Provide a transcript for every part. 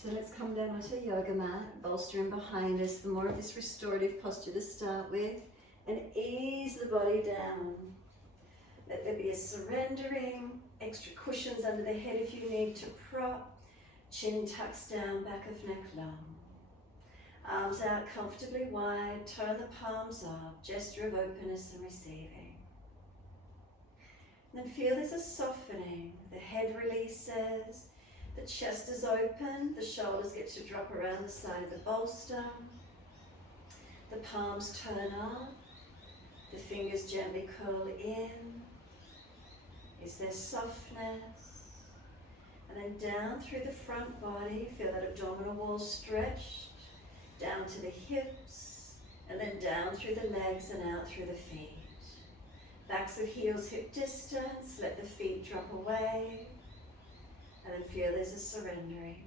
So let's come down onto a yoga mat, bolstering behind us for more of this restorative posture to start with, and ease the body down. Let there be a surrendering, extra cushions under the head if you need to prop, chin tucks down, back of neck long. Arms out comfortably wide, turn the palms up, gesture of openness and receiving. And then feel there's a softening, the head releases, the chest is open, the shoulders get to drop around the side of the bolster. The palms turn up, the fingers gently curl in. Is there softness? And then down through the front body, feel that abdominal wall stretched, down to the hips, and then down through the legs and out through the feet. Backs of heels hip distance, let the feet drop away. And then feel there's a surrendering.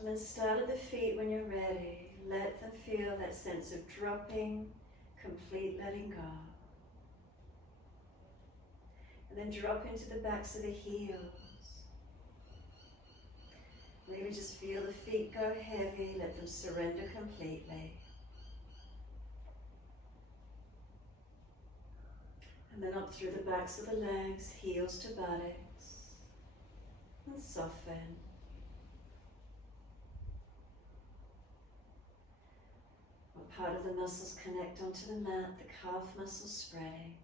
And then start at the feet when you're ready. Let them feel that sense of dropping, complete letting go. And then drop into the backs of the heels. Maybe just feel the feet go heavy, let them surrender completely. And then up through the backs of the legs, heels to buttocks, and soften. What part of the muscles connect onto the mat, the calf muscles spreading.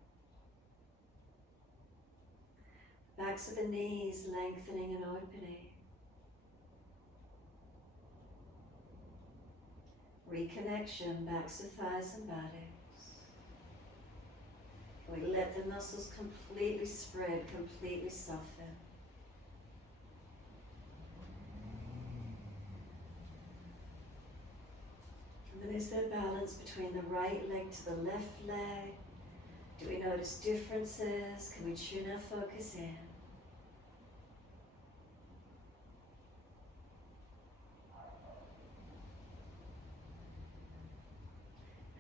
Backs of the knees lengthening and opening. Reconnection, backs of thighs and buttocks. We let the muscles completely spread, completely soften. And then is there balance between the right leg to the left leg? Do we notice differences? Can we tune our focus in?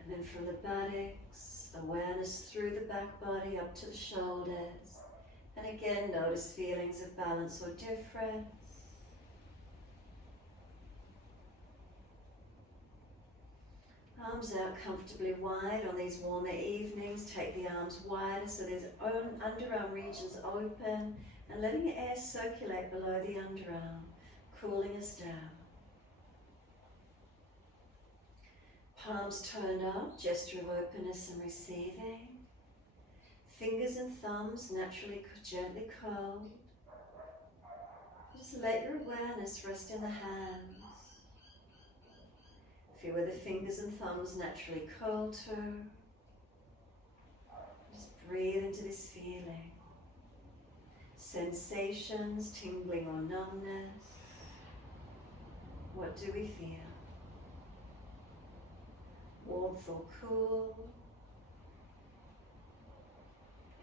And then from the buttocks, awareness through the back body up to the shoulders. And again, notice feelings of balance or difference. Arms out comfortably wide on these warmer evenings. Take the arms wider so there's underarm regions open and letting the air circulate below the underarm, cooling us down. Palms turned up, gesture of openness and receiving. Fingers and thumbs naturally gently curled. Just let your awareness rest in the hands. Feel where the fingers and thumbs naturally curl to. Just breathe into this feeling. Sensations, tingling or numbness. What do we feel? Warmth or cool,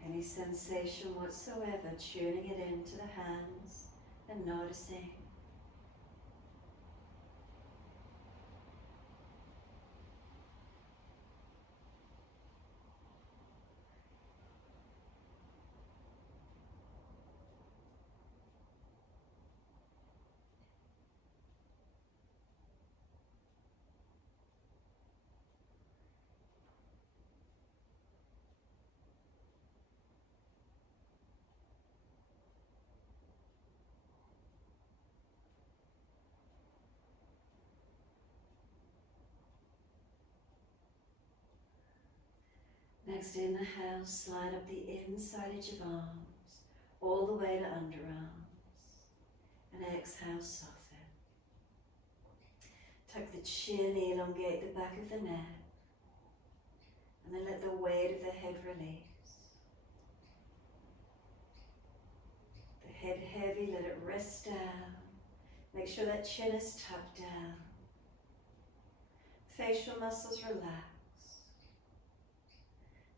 any sensation whatsoever, tuning it into the hands and noticing. Next inhale, slide up the inside edge of arms, all the way to underarms. And exhale, soften. Tuck the chin, elongate the back of the neck. And then let the weight of the head release. The head heavy, let it rest down. Make sure that chin is tucked down. Facial muscles relax.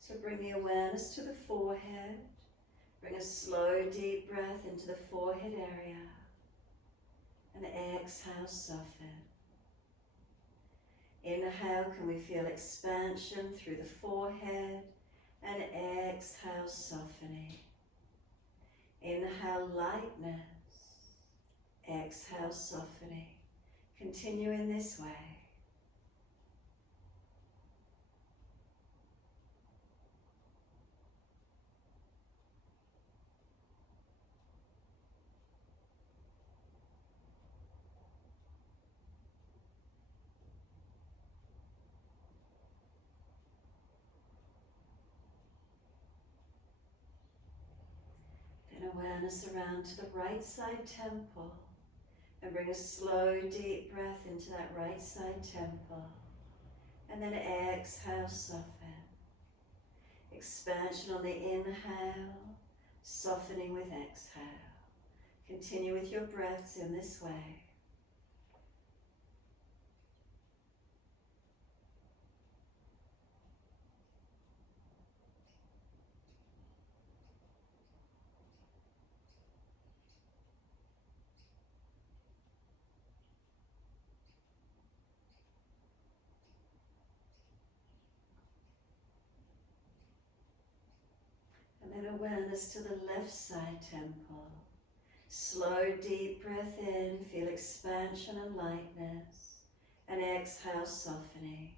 So bring the awareness to the forehead. Bring a slow, deep breath into the forehead area. And exhale, soften. Inhale, can we feel expansion through the forehead? And exhale, softening. Inhale, inhale, lightness. Exhale, softening. Continue in this way. Awareness around to the right side temple, and bring a slow deep breath into that right side temple, and then exhale, soften. Expansion on the inhale, softening with exhale. Continue with your breaths in this way. And then awareness to the left side temple. Slow deep breath in, feel expansion and lightness. And exhale, softening.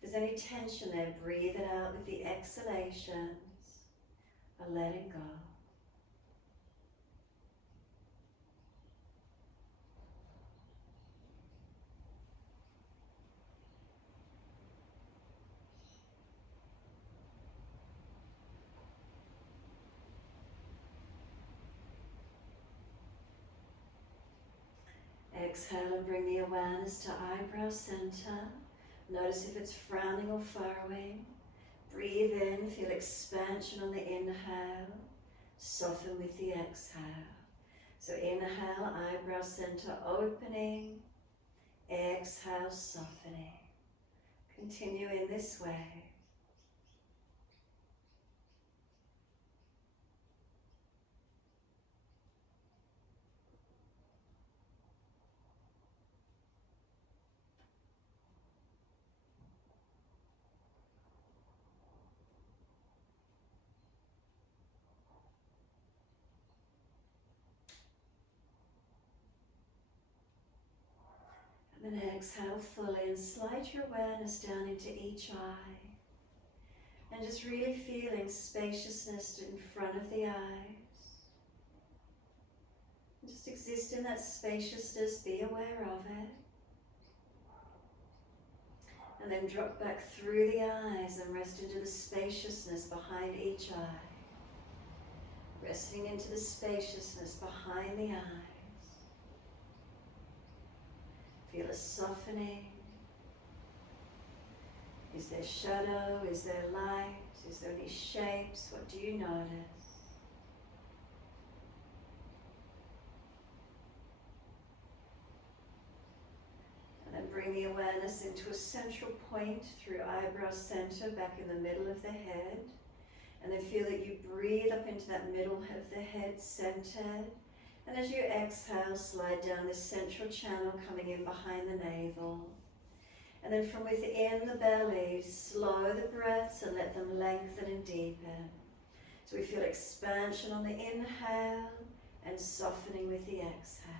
If there's any tension there, breathe it out with the exhalations. And let it go. Exhale and bring the awareness to eyebrow center. Notice if it's frowning or furrowing. Breathe in, feel expansion on the inhale. Soften with the exhale. So inhale, eyebrow center opening. Exhale, softening. Continue in this way. And then exhale fully and slide your awareness down into each eye. And just really feeling spaciousness in front of the eyes. Just exist in that spaciousness, be aware of it. And then drop back through the eyes and rest into the spaciousness behind each eye. Resting into the spaciousness behind the eyes. Feel a softening. Is there shadow? Is there light? Is there any shapes? What do you notice? And then bring the awareness into a central point through eyebrow center, back in the middle of the head. And then feel that you breathe up into that middle of the head, centered. And as you exhale, slide down this central channel coming in behind the navel. And then from within the belly, slow the breaths and let them lengthen and deepen. So we feel expansion on the inhale and softening with the exhale.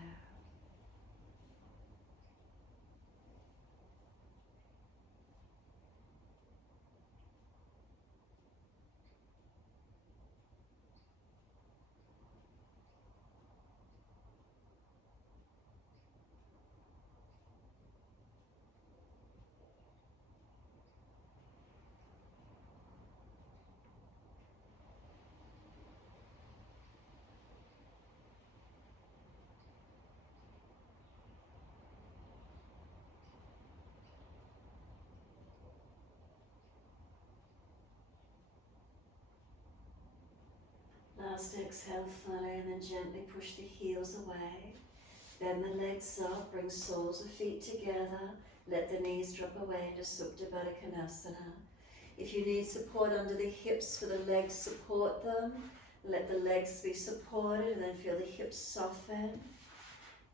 Last exhale fully, and then gently push the heels away. Bend the legs up, bring soles of feet together. Let the knees drop away into Supta Baddha Konasana. If you need support under the hips for the legs, support them. Let the legs be supported and then feel the hips soften.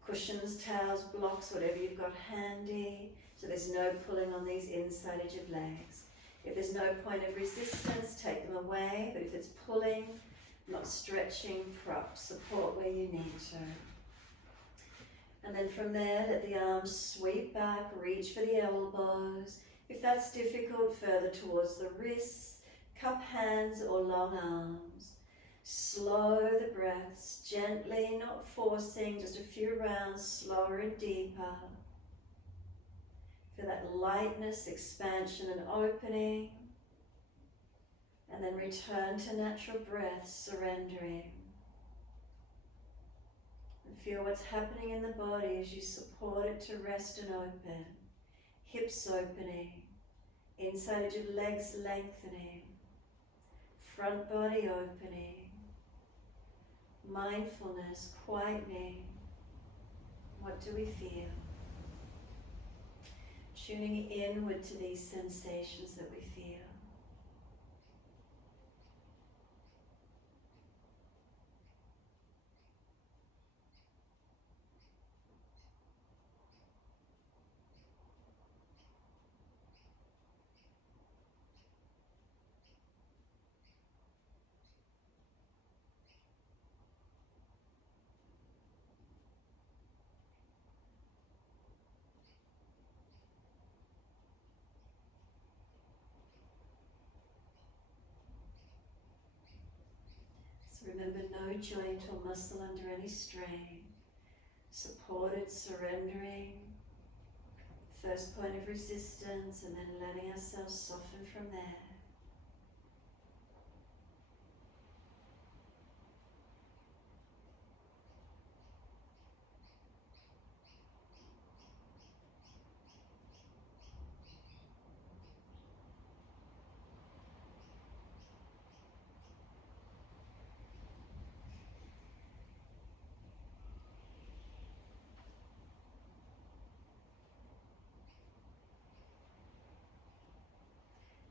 Cushions, towels, blocks, whatever you've got handy. So there's no pulling on these inside edge of legs. If there's no point of resistance, take them away. But if it's pulling, Not stretching, prop, support where you need to. And then from there, let the arms sweep back, reach for the elbows. If that's difficult, further towards the wrists, cup hands or long arms. Slow the breaths, gently, not forcing, just a few rounds, slower and deeper. Feel that lightness, expansion and opening. And then return to natural breath, surrendering. And feel what's happening in the body as you support it to rest and open. Hips opening, inside edge of legs lengthening, front body opening, mindfulness, quietening. What do we feel? Tuning inward to these sensations that we feel. Remember, no joint or muscle under any strain. Supported, surrendering. First point of resistance, and then letting ourselves soften from there.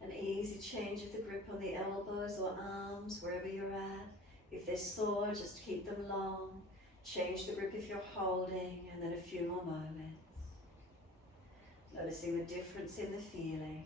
An easy change of the grip on the elbows or arms, wherever you're at. If they're sore, just keep them long. Change the grip if you're holding, and then a few more moments. Noticing the difference in the feeling.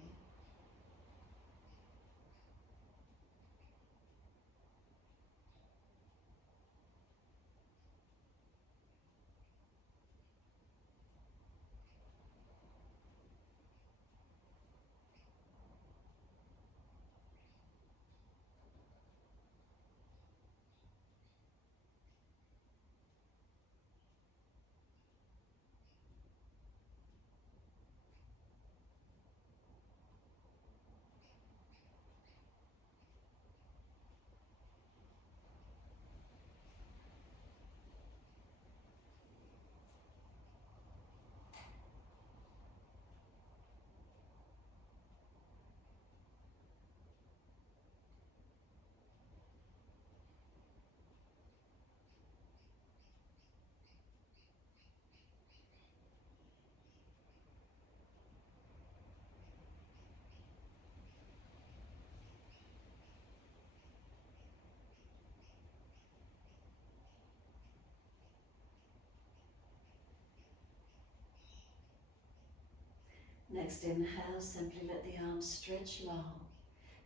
Next inhale, simply let the arms stretch long.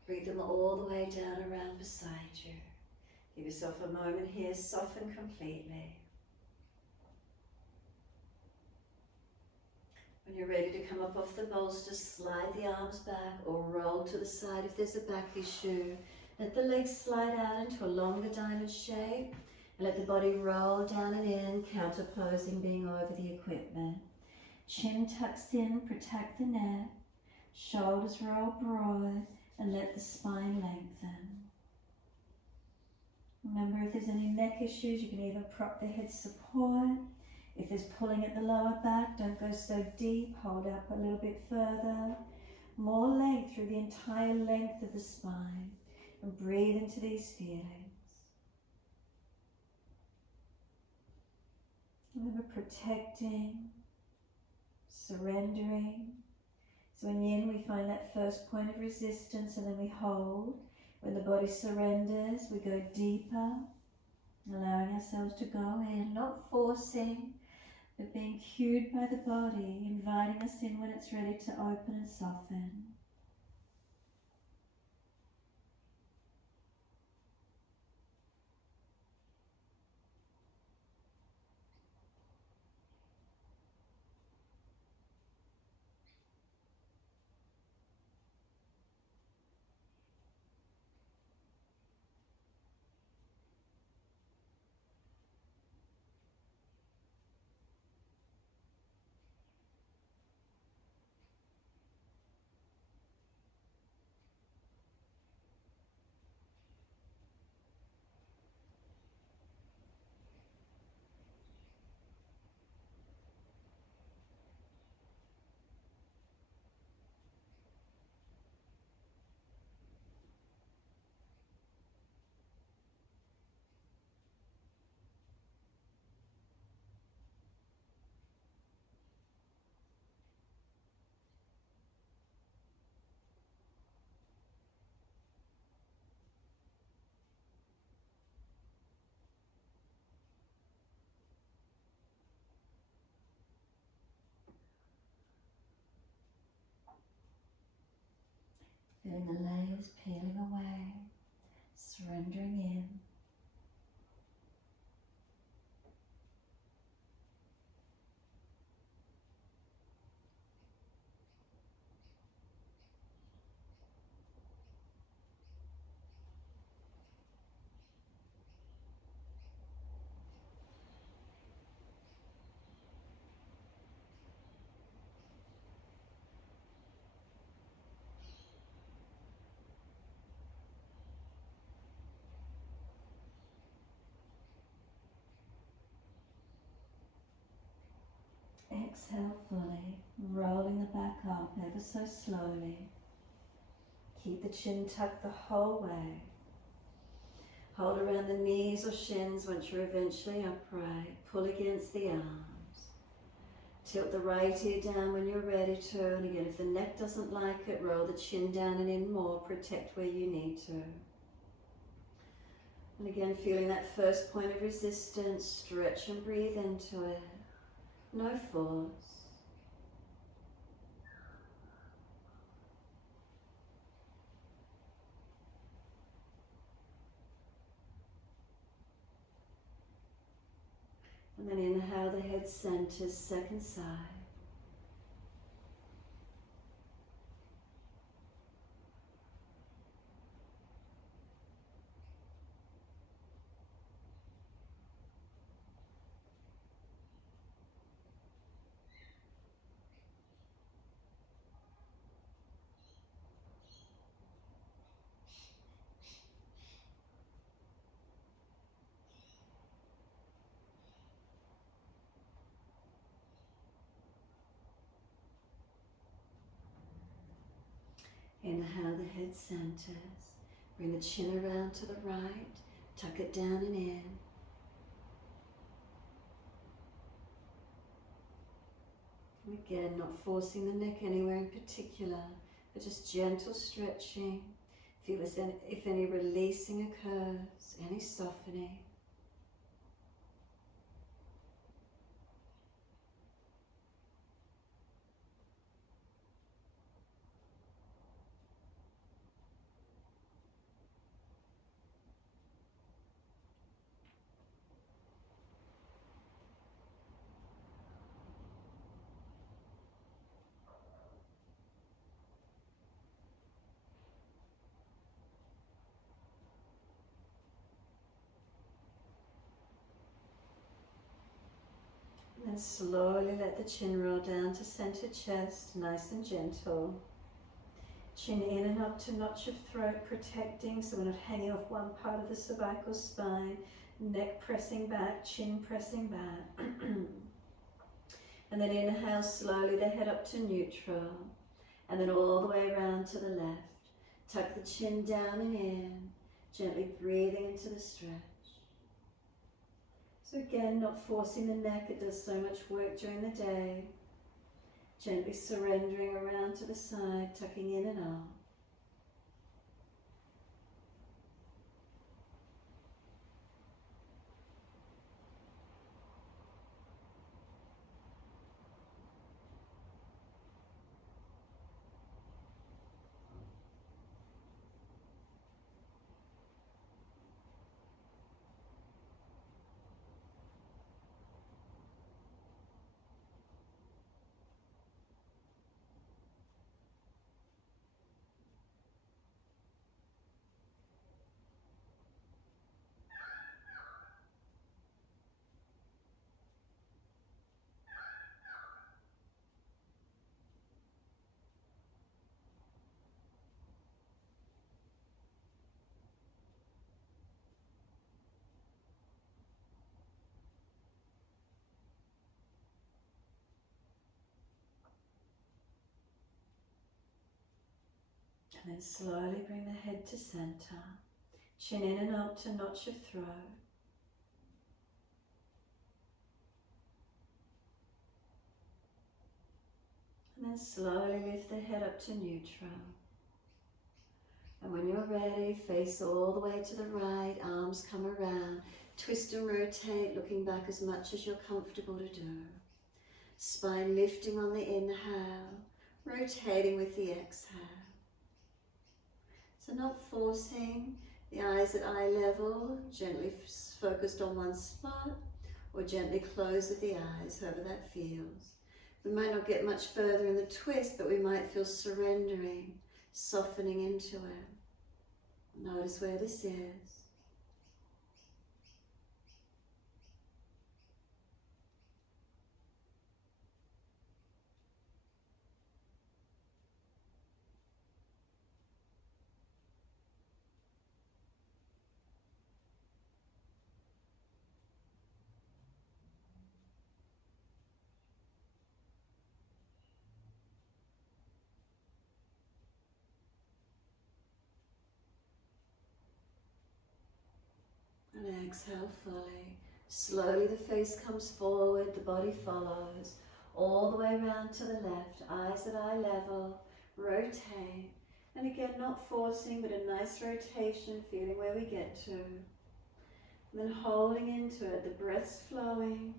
Breathe them all the way down around beside you. Give yourself a moment here, soften completely. When you're ready to come up off the bolster, slide the arms back or roll to the side if there's a back issue. Let the legs slide out into a longer diamond shape and let the body roll down and in, counterposing, being over the equipment. Chin tucks in, protect the neck. Shoulders roll broad and let the spine lengthen. Remember, if there's any neck issues, you can even prop the head support. If there's pulling at the lower back, don't go so deep, hold up a little bit further. More length through the entire length of the spine. And breathe into these feelings. Remember, protecting, surrendering. So in Yin, we find that first point of resistance and then we hold. When the body surrenders, we go deeper, allowing ourselves to go in, not forcing, but being cued by the body, inviting us in when it's ready to open and soften. Feeling the layers peeling away, surrendering in. Exhale fully, rolling the back up ever so slowly. Keep the chin tucked the whole way. Hold around the knees or shins once you're eventually upright. Pull against the arms. Tilt the right ear down when you're ready to. And again, if the neck doesn't like it, roll the chin down and in more. Protect where you need to. And again, feeling that first point of resistance, stretch and breathe into it. No force. And then inhale, the head centers, second side. Inhale, the head centers. Bring the chin around to the right. Tuck it down and in. And again, not forcing the neck anywhere in particular, but just gentle stretching. Feel if any releasing occurs, any softening. And then slowly let the chin roll down to center chest, nice and gentle. Chin in and up to notch of throat, protecting so we're not hanging off one part of the cervical spine. Neck pressing back, chin pressing back. And then inhale slowly the head up to neutral. And then all the way around to the left. Tuck the chin down and in, gently breathing into the stretch. So again, not forcing the neck, it does so much work during the day. Gently surrendering around to the side, tucking in and up. And then slowly bring the head to center. Chin in and up to notch of throat. And then slowly lift the head up to neutral. And when you're ready, face all the way to the right, arms come around. Twist and rotate, looking back as much as you're comfortable to do. Spine lifting on the inhale, rotating with the exhale. So not forcing, the eyes at eye level, gently focused on one spot, or gently close of the eyes, however that feels. We might not get much further in the twist, but we might feel surrendering, softening into it. Notice where this is. And exhale fully. Slowly the face comes forward, the body follows. All the way around to the left, eyes at eye level, rotate. And again, not forcing, but a nice rotation, feeling where we get to. And then holding into it, the breath's flowing.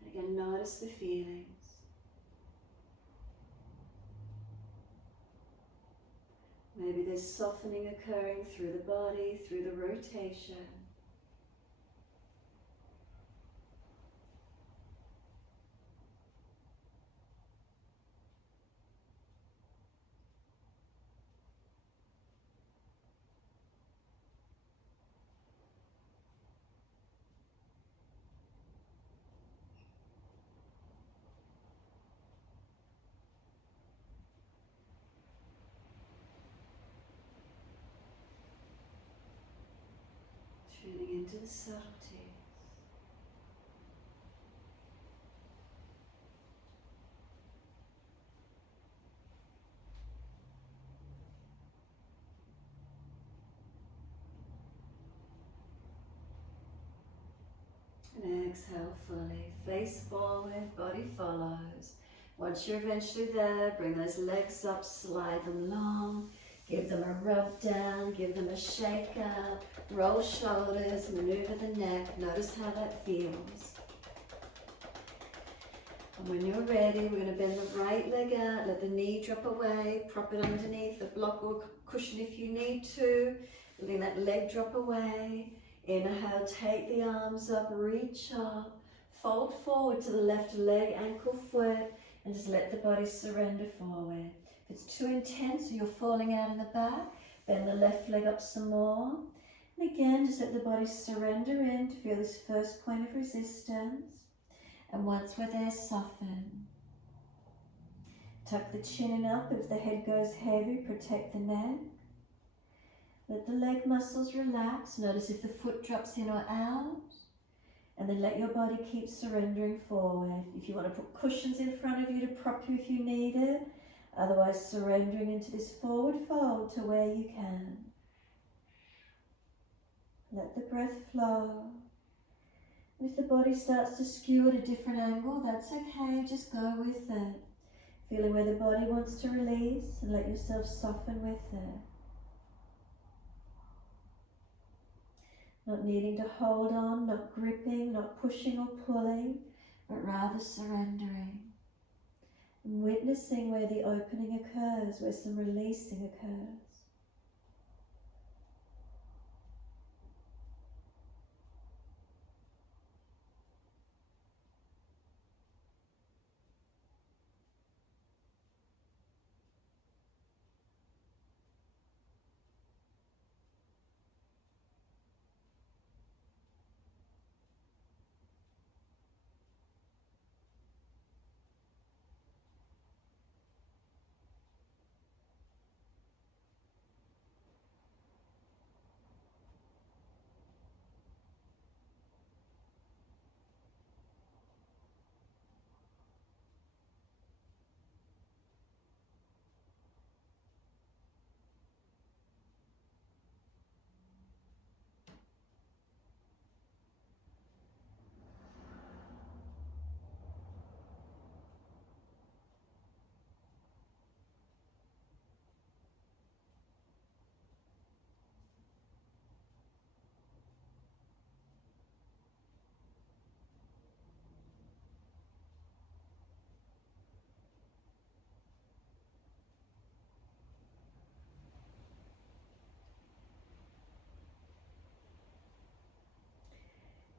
And again, notice the feelings. Maybe there's softening occurring through the body, through the rotation. Tuning into the subtleties. And exhale fully, face forward, body follows. Once you're eventually there, bring those legs up, slide them long, give them a rub down, give them a shake up, roll shoulders, maneuver the neck, notice how that feels. And when you're ready, we're going to bend the right leg out, let the knee drop away, prop it underneath a block or cushion if you need to, letting that leg drop away. Inhale, take the arms up, reach up, fold forward to the left leg, ankle, foot, and just let the body surrender forward. If it's too intense or you're falling out in the back, bend the left leg up some more. And again, just let the body surrender in to feel this first point of resistance. And once we're there, soften. Tuck the chin in up. If the head goes heavy, protect the neck. Let the leg muscles relax. Notice if the foot drops in or out. And then let your body keep surrendering forward. If you want to put cushions in front of you to prop you if you need it. Otherwise, surrendering into this forward fold to where you can. Let the breath flow. If the body starts to skew at a different angle, that's okay. Just go with it. Feeling where the body wants to release and let yourself soften with it. Not needing to hold on, not gripping, not pushing or pulling, but rather surrendering. And witnessing where the opening occurs, where some releasing occurs.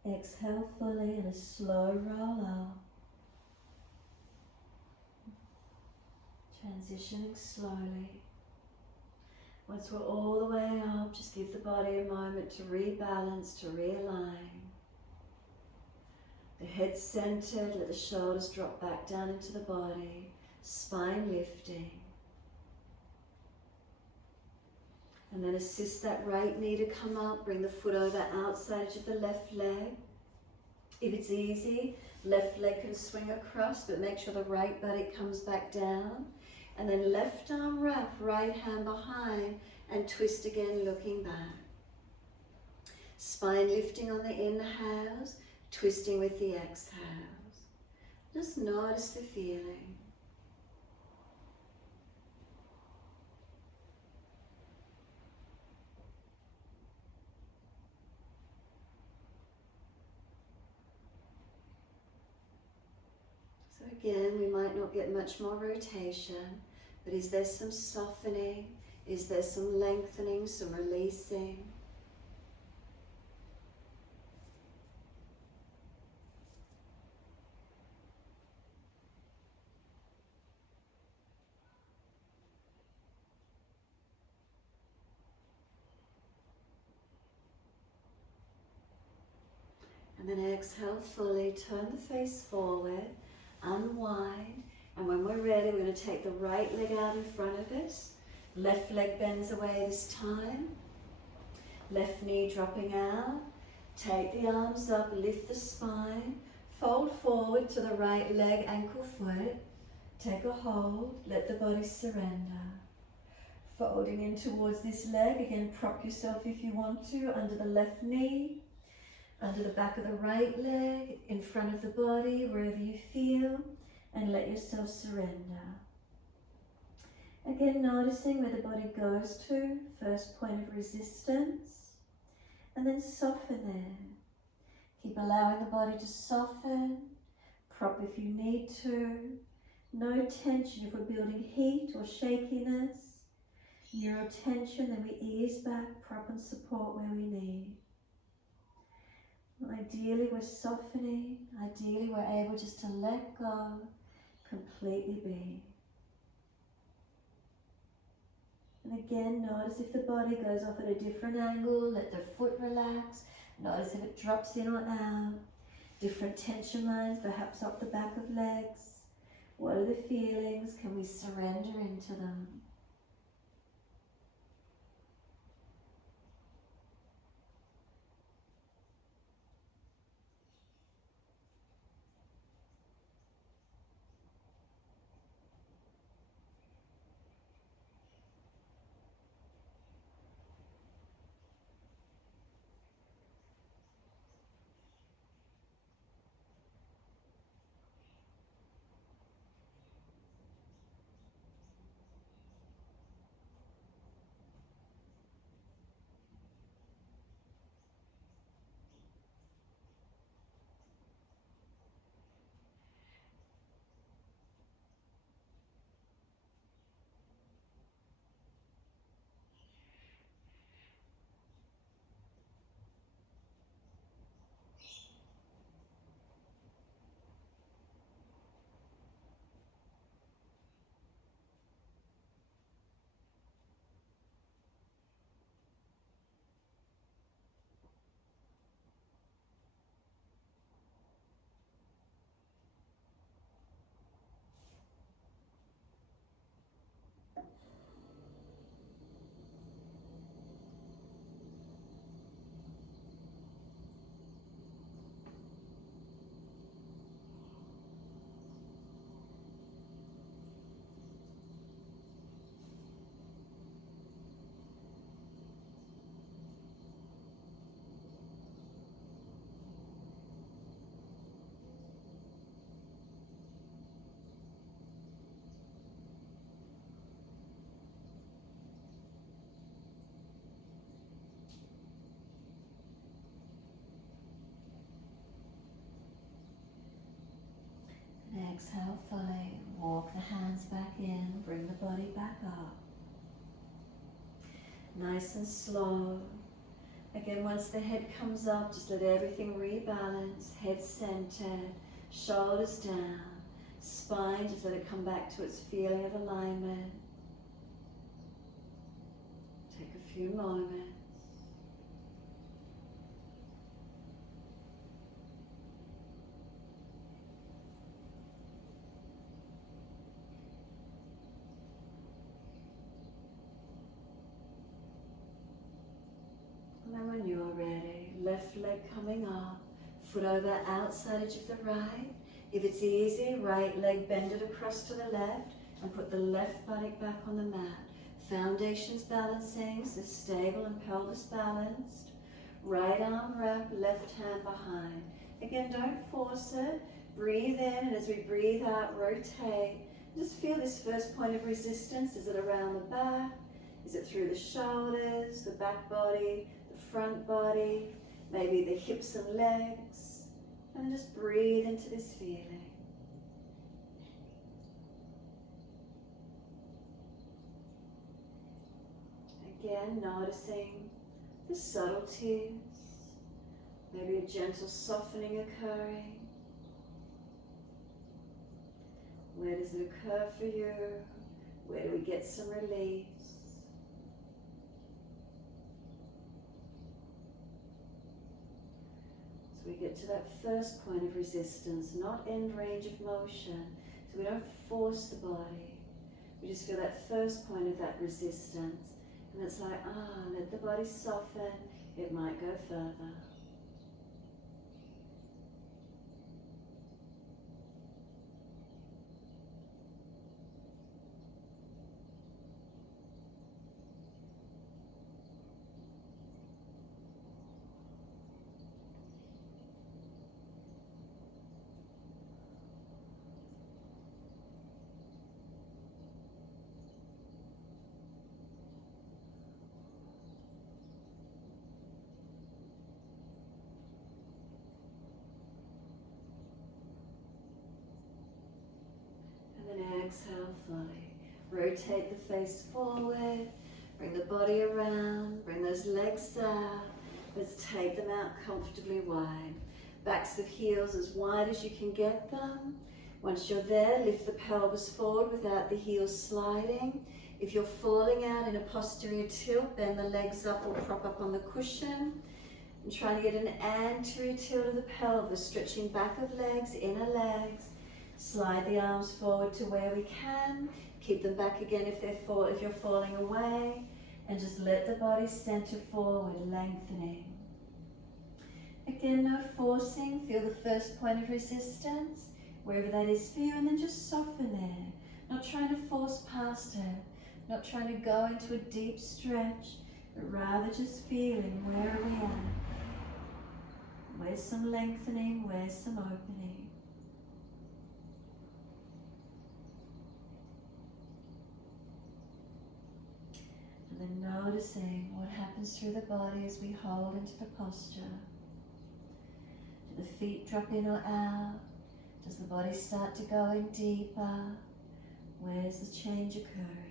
Exhale fully and a slow roll up. Transitioning slowly. Once we're all the way up, just give the body a moment to rebalance, to realign. The head centered, let the shoulders drop back down into the body, spine lifting. And then assist that right knee to come up, bring the foot over outside edge of the left leg. If it's easy, left leg can swing across, but make sure the right buttock comes back down. And then left arm wrap, right hand behind, and twist again, looking back. Spine lifting on the inhales, twisting with the exhales. Just notice the feeling. So again, we might not get much more rotation, but is there some softening? Is there some lengthening, some releasing? And then exhale fully, turn the face forward, unwind, and when we're ready, we're going to take the right leg out in front of us. Left leg bends away this time. Left knee dropping out. Take the arms up, lift the spine, fold forward to the right leg, ankle, foot. Take a hold, let the body surrender. Folding in towards this leg, again prop yourself if you want to, under the left knee, under the back of the right leg, in front of the body, wherever you feel, and let yourself surrender. Again, noticing where the body goes to, first point of resistance, and then soften there. Keep allowing the body to soften, prop if you need to. No tension if we're building heat or shakiness. Neuro tension, then we ease back, prop and support where we need. Ideally we're softening, ideally we're able just to let go, completely be. And again, notice if the body goes off at a different angle, let the foot relax. Notice if it drops in or out. Different tension lines, perhaps up the back of legs. What are the feelings? Can we surrender into them? And exhale fully, walk the hands back in, bring the body back up. Nice and slow. Again, once the head comes up, just let everything rebalance. Head centered, shoulders down, spine, just let it come back to its feeling of alignment. Take a few moments. And then when you're ready, left leg coming up, foot over outside edge of the right. If it's easy, right leg bend it across to the left and put the left buttock back on the mat. Foundations balancing, so stable and pelvis balanced. Right arm wrap, left hand behind. Again, don't force it. Breathe in, and as we breathe out, rotate. Just feel this first point of resistance. Is it around the back? Is it through the shoulders, the back body, the front body, maybe the hips and legs? And just breathe into this feeling. Again, noticing the subtleties, maybe a gentle softening occurring. Where does it occur for you? Where do we get some release? So we get to that first point of resistance, not end range of motion. So we don't force the body. We just feel that first point of that resistance. And it's like, let the body soften. It might go further. And then exhale fully. Rotate the face forward. Bring the body around. Bring those legs out. Let's take them out comfortably wide. Backs of heels as wide as you can get them. Once you're there, lift the pelvis forward without the heels sliding. If you're falling out in a posterior tilt, bend the legs up or prop up on the cushion. And try to get an anterior tilt of the pelvis, stretching back of legs, inner legs. Slide the arms forward to where we can. Keep them back again if you're falling away. And just let the body center forward, lengthening. Again, no forcing. Feel the first point of resistance, wherever that is for you, and then just soften there. Not trying to force past it. Not trying to go into a deep stretch, but rather just feeling where are we at. Where's some lengthening, where's some opening. And then noticing what happens through the body as we hold into the posture. Do the feet drop in or out? Does the body start to go in deeper? Where's the change occurring?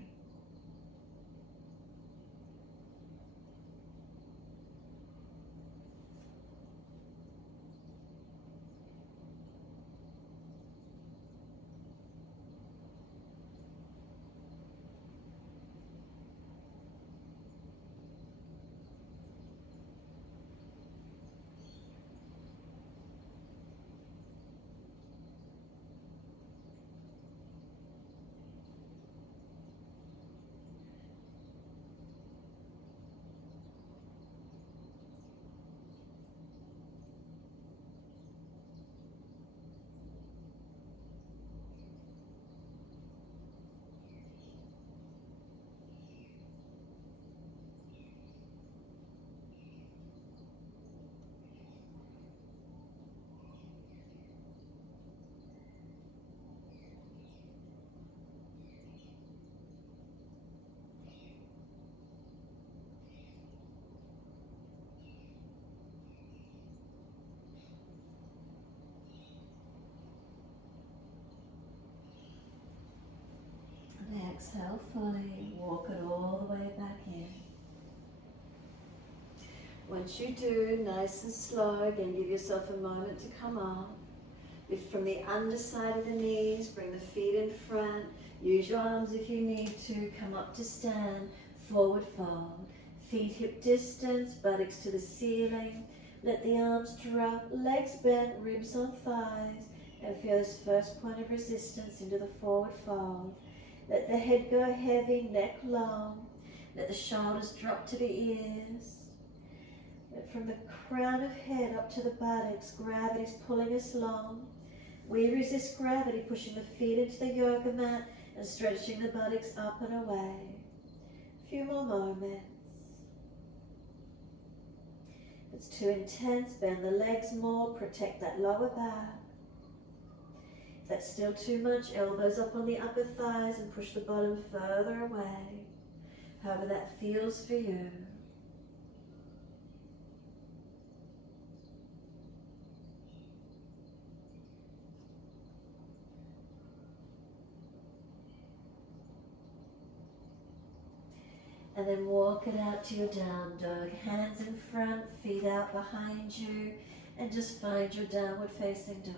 Exhale fully, walk it all the way back in. Once you do, nice and slow, again give yourself a moment to come up. Lift from the underside of the knees, bring the feet in front. Use your arms if you need to. Come up to stand, forward fold. Feet hip distance, buttocks to the ceiling. Let the arms drop, legs bent, ribs on thighs. And feel this first point of resistance into the forward fold. Let the head go heavy, neck long. Let the shoulders drop to the ears. Let from the crown of head up to the buttocks, gravity's pulling us long. We resist gravity, pushing the feet into the yoga mat and stretching the buttocks up and away. A few more moments. If it's too intense, bend the legs more, protect that lower back. If that's still too much, elbows up on the upper thighs and push the bottom further away. However that feels for you. And then walk it out to your down dog. Hands in front, feet out behind you, and just find your downward facing dog.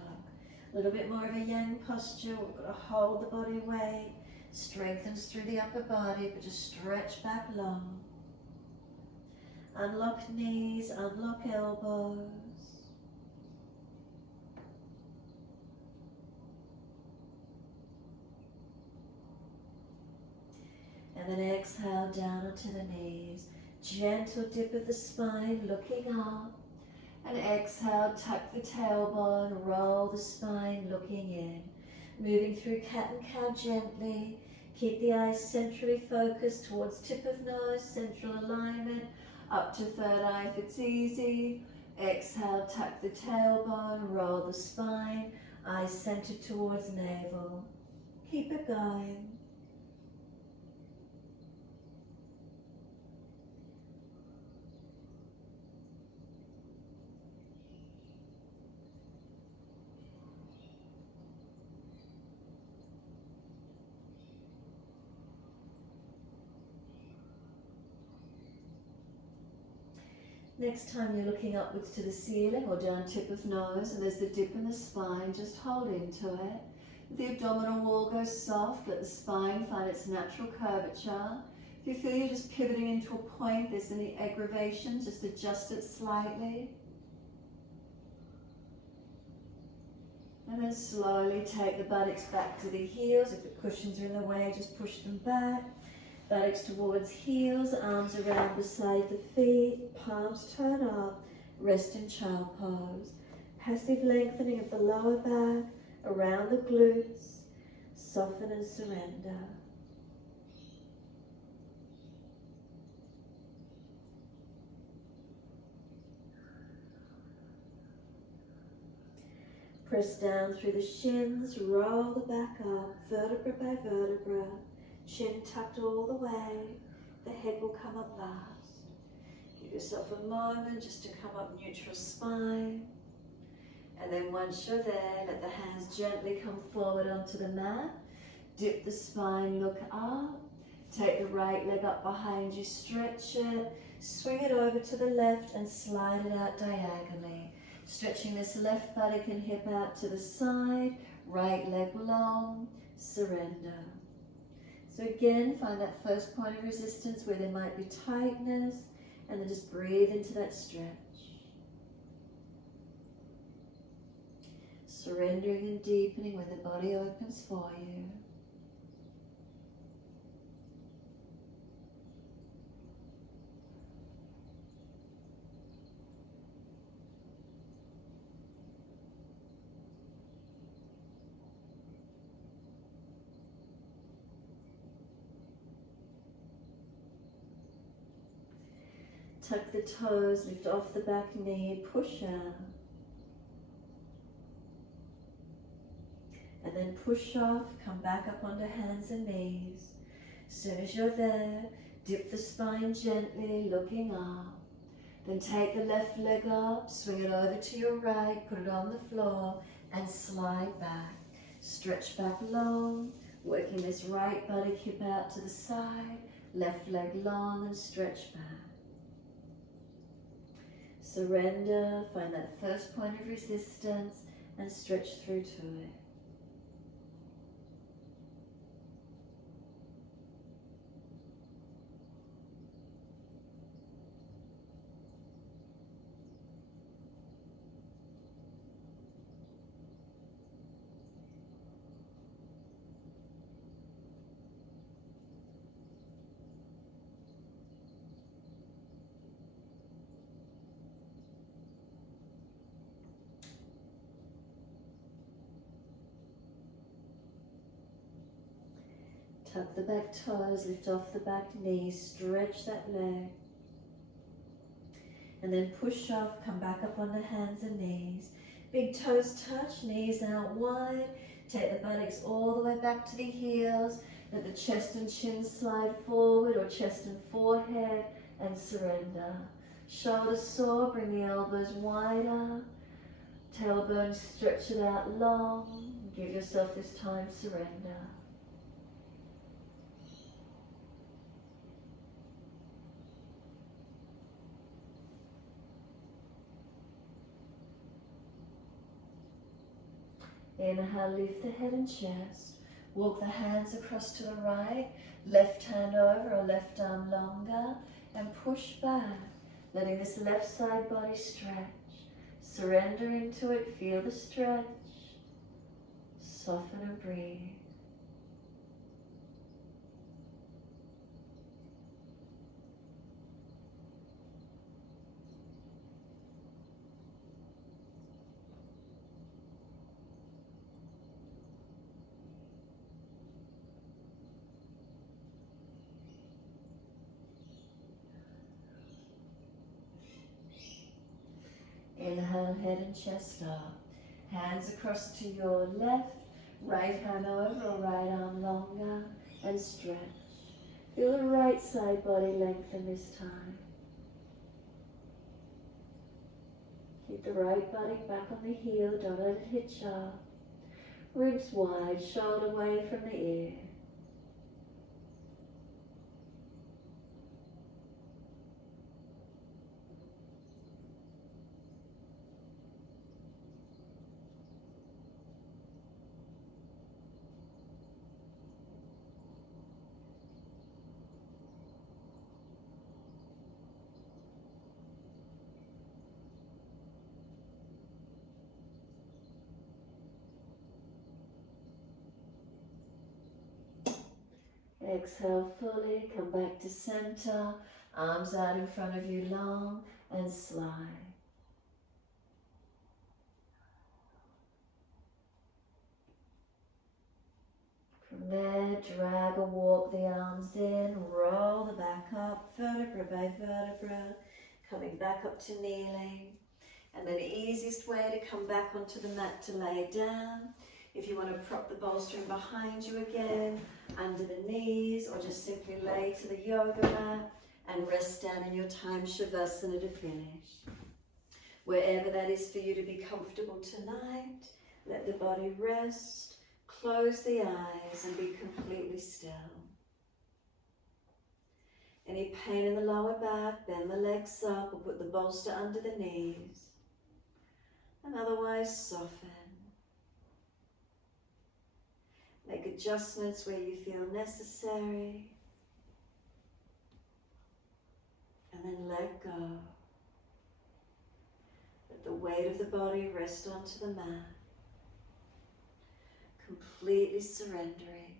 A little bit more of a yang posture. We're going to hold the body weight. Strengthens through the upper body, but just stretch back long. Unlock knees, unlock elbows. And then exhale down onto the knees. Gentle dip of the spine, looking up. And exhale, tuck the tailbone, roll the spine, looking in. Moving through cat and cow gently. Keep the eyes centrally focused towards tip of nose, central alignment. Up to third eye if it's easy. Exhale, tuck the tailbone, roll the spine. Eyes centered towards navel. Keep it going. Next time you're looking upwards to the ceiling or down tip of nose and there's the dip in the spine, just hold into it. The abdominal wall goes soft, let the spine find its natural curvature. If you feel you're just pivoting into a point, there's any aggravation, just adjust it slightly. And then slowly take the buttocks back to the heels. If the cushions are in the way, just push them back. Buttocks towards heels, arms around beside the feet, palms turn up, rest in child pose. Passive lengthening of the lower back, around the glutes, soften and surrender. Press down through the shins, roll the back up, vertebra by vertebra. Chin tucked all the way, the head will come up last. Give yourself a moment just to come up neutral spine. And then once you're there, let the hands gently come forward onto the mat. Dip the spine, look up. Take the right leg up behind you, stretch it. Swing it over to the left and slide it out diagonally. Stretching this left buttock and hip out to the side. Right leg long, surrender. So again, find that first point of resistance where there might be tightness, and then just breathe into that stretch. Surrendering and deepening when the body opens for you. Tuck the toes, lift off the back knee, push out. And then push off, come back up onto hands and knees. As soon as you're there, dip the spine gently, looking up. Then take the left leg up, swing it over to your right, put it on the floor, and slide back. Stretch back long, working this right buttock hip out to the side, left leg long and stretch back. Surrender, find that first point of resistance and stretch through to it. Tuck the back toes, lift off the back knee, stretch that leg. And then push off, come back up on the hands and knees. Big toes touch, knees out wide. Take the buttocks all the way back to the heels. Let the chest and chin slide forward, or chest and forehead, and surrender. Shoulders soar, bring the elbows wider. Tailbone, stretch it out long. Give yourself this time, surrender. Inhale, lift the head and chest. Walk the hands across to the right, left hand over or left arm longer, and push back, letting this left side body stretch. Surrender into it, feel the stretch. Soften and breathe. Inhale, head and chest up. Hands across to your left, right hand over or right arm longer, and stretch. Feel the right side body lengthen this time. Keep the right body back on the heel, don't let it hitch up. Ribs wide, shoulder away from the ear. Exhale fully, come back to center, arms out in front of you long, and slide. From there, drag or walk the arms in, roll the back up, vertebra by vertebra, coming back up to kneeling. And then the easiest way to come back onto the mat to lay down. If you want to prop the bolster in behind you again, under the knees, or just simply lay to the yoga mat and rest down in your time shavasana to finish. Wherever that is for you to be comfortable tonight, let the body rest, close the eyes and be completely still. Any pain in the lower back, bend the legs up or put the bolster under the knees. And otherwise soften. Make adjustments where you feel necessary. And then let go. Let the weight of the body rest onto the mat. Completely surrendering.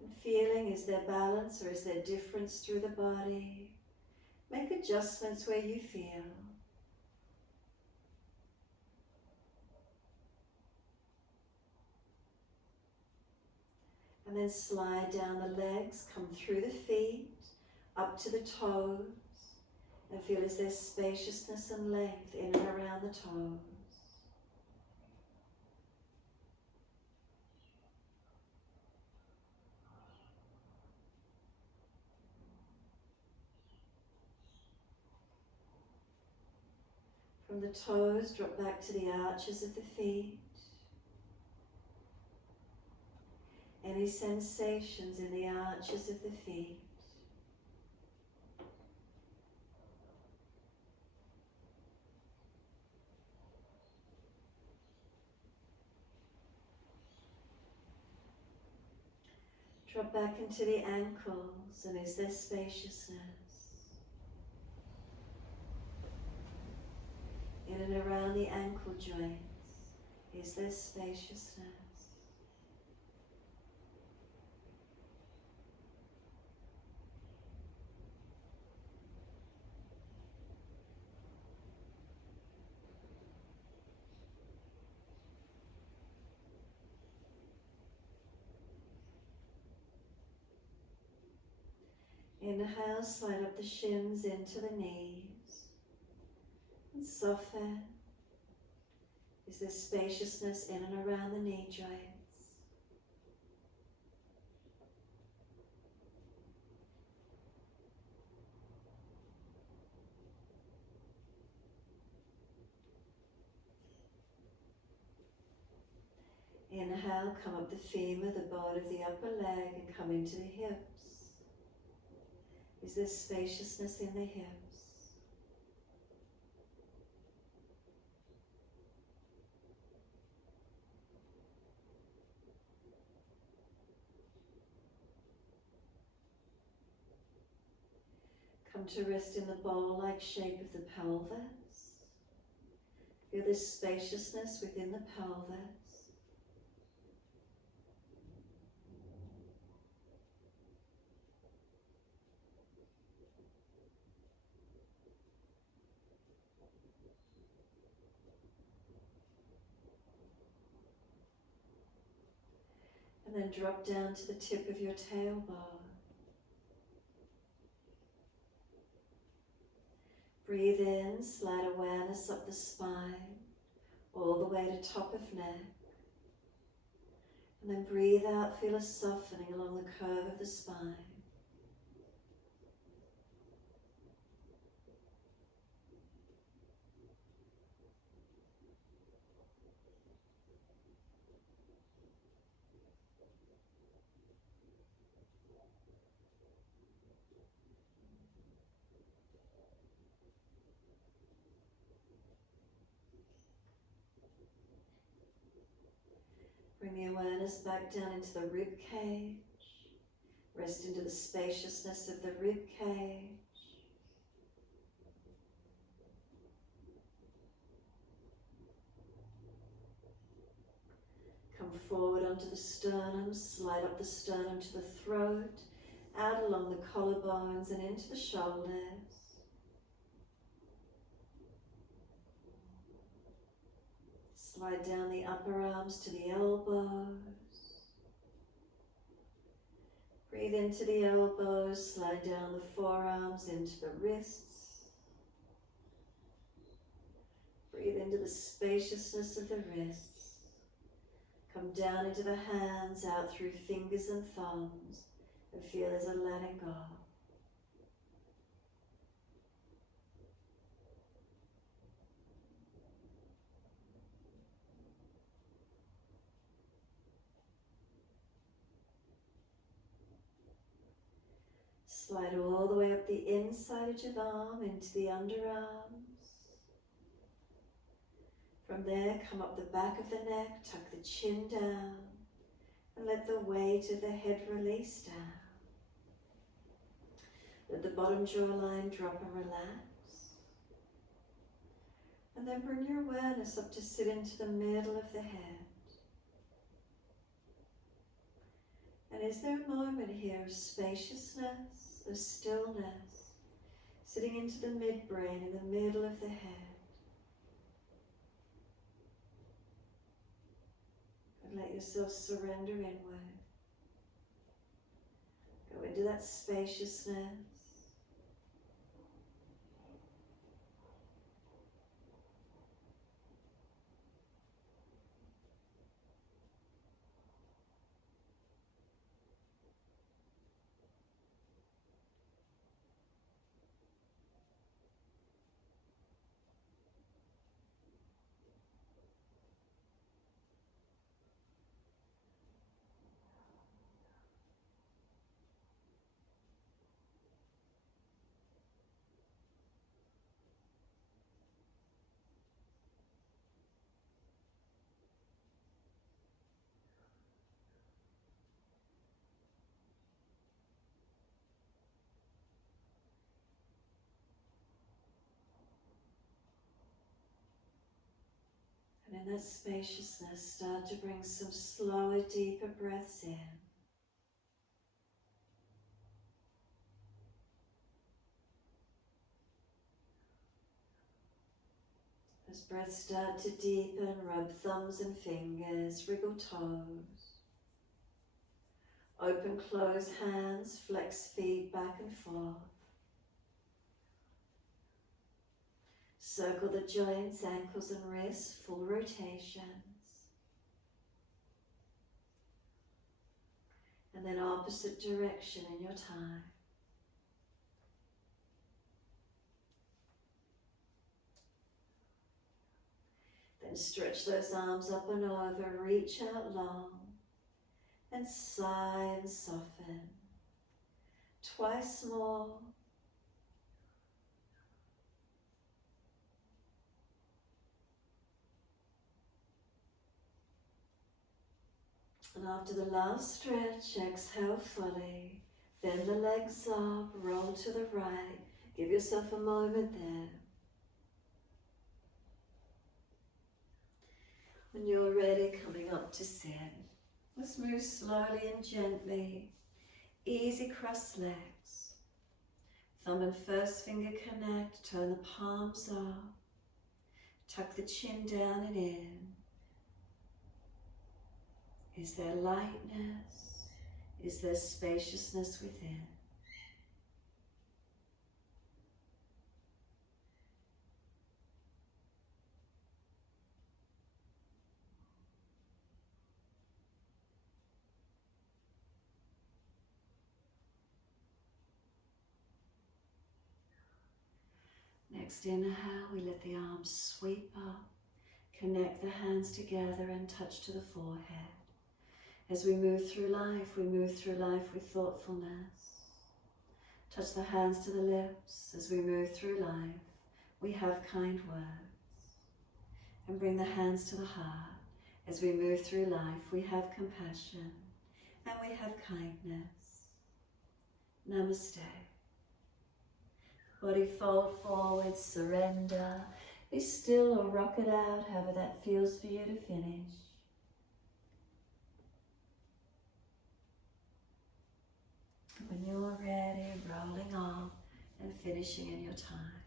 And feeling, is there balance or is there difference through the body? Make adjustments where you feel. And then slide down the legs, come through the feet, up to the toes, and feel is there spaciousness and length in and around the toes. From the toes, drop back to the arches of the feet. Any sensations in the arches of the feet. Drop back into the ankles, and is there spaciousness? In and around the ankle joints, is there spaciousness? Inhale, slide up the shins into the knees and soften. Is there spaciousness in and around the knee joints? Inhale, come up the femur, the bone of the upper leg, and come into the hips. Is there spaciousness in the hips? Come to rest in the bowl-like shape of the pelvis. Feel this spaciousness within the pelvis. And then drop down to the tip of your tailbone. Breathe in, slide awareness up the spine, all the way to top of neck. And then breathe out, feel a softening along the curve of the spine. Bring the awareness back down into the rib cage. Rest into the spaciousness of the rib cage. Come forward onto the sternum, slide up the sternum to the throat, out along the collarbones and into the shoulders. Slide down the upper arms to the elbows. Breathe into the elbows, slide down the forearms into the wrists. Breathe into the spaciousness of the wrists. Come down into the hands, out through fingers and thumbs, and feel there's a letting go. Slide all the way up the inside edge of arm into the underarms. From there, come up the back of the neck, tuck the chin down, and let the weight of the head release down. Let the bottom jawline drop and relax. And then bring your awareness up to sit into the middle of the head. And is there a moment here of spaciousness, of stillness, sitting into the midbrain in the middle of the head? And let yourself surrender inward. Go into that spaciousness. And in that spaciousness, start to bring some slower, deeper breaths in. As breaths start to deepen, rub thumbs and fingers, wriggle toes. Open, close hands, flex feet back and forth. Circle the joints, ankles and wrists, full rotations. And then opposite direction in your time. Then stretch those arms up and over, reach out long, and sigh and soften. Twice more. And after the last stretch, exhale fully. Bend the legs up, roll to the right. Give yourself a moment there. When you're ready, coming up to sit. Let's move slowly and gently. Easy cross legs. Thumb and first finger connect, turn the palms up. Tuck the chin down and in. Is there lightness? Is there spaciousness within? Next inhale, we let the arms sweep up. Connect the hands together and touch to the forehead. As we move through life with thoughtfulness. Touch the hands to the lips. As we move through life, we have kind words. And bring the hands to the heart. As we move through life, we have compassion and we have kindness. Namaste. Body fold forward, surrender. Be still or rock it out, however that feels for you to finish. When you're ready, rolling off and finishing in your time.